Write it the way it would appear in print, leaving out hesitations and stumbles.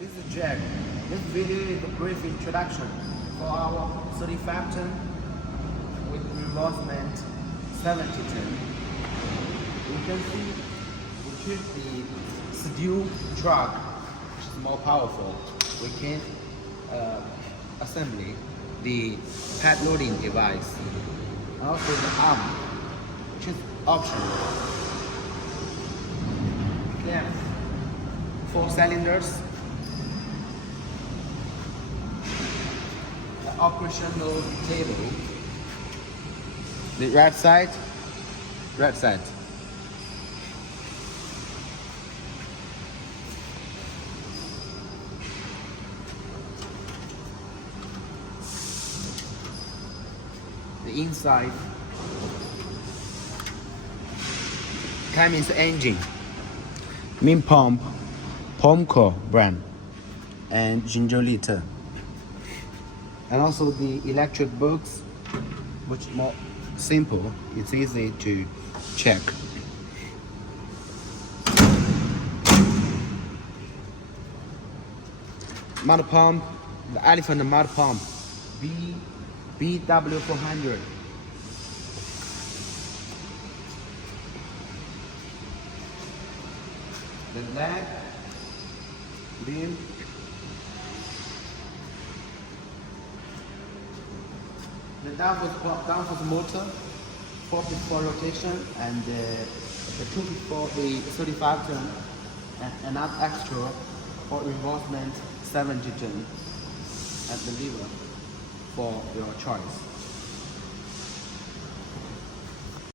This is Jack. This video is a brief introduction for our 35 ton with reinforcement 70 ton. You can see we choose the steel truck, which is more powerful. We can assembly the pad loading device, and also the arm, which is optional. We have 4 cylinders. The operational table. The right side. The inside. Cummins engine. Main pump, Pomco brand, and ginger liter. And also the electric box, which is more simple. It's easy to check. Mud pump, the elephant mud pump, BW400. The leg, beam, the downforce motor, 4-4 rotation, and the 2-4 the 35 ton, and another extra for reinforcement 70 ton, and the lever for your choice.